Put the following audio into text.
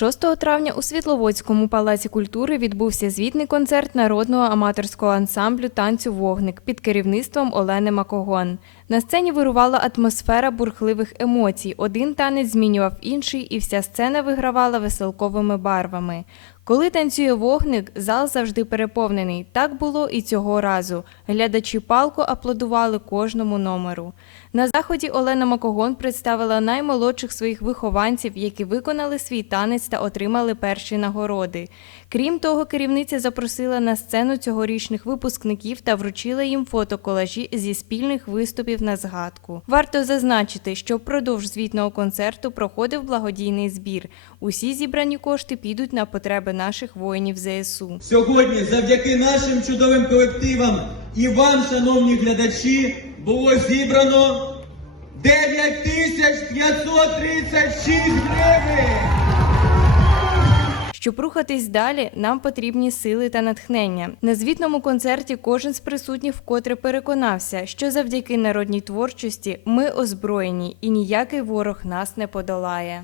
6 травня у Світловодському палаці культури відбувся звітний концерт народного аматорського ансамблю танцю Вогник під керівництвом Олени Макогон. На сцені вирувала атмосфера бурхливих емоцій. Один танець змінював інший, і вся сцена вигравала веселковими барвами. Коли танцює вогник, зал завжди переповнений. Так було і цього разу. Глядачі палко аплодували кожному номеру. На заході Олена Макогон представила наймолодших своїх вихованців, які виконали свій танець та отримали перші нагороди. Крім того, керівниця запросила на сцену цьогорічних випускників та вручила їм фотоколажі зі спільних виступів на згадку. Варто зазначити, що впродовж звітного концерту проходив благодійний збір. Усі зібрані кошти підуть на потреби наших воїнів ЗСУ. Сьогодні, завдяки нашим чудовим колективам і вам, шановні глядачі, було зібрано 9536 гривень! Щоб рухатись далі, нам потрібні сили та натхнення. На звітному концерті кожен з присутніх вкотре переконався, що завдяки народній творчості ми озброєні і ніякий ворог нас не подолає.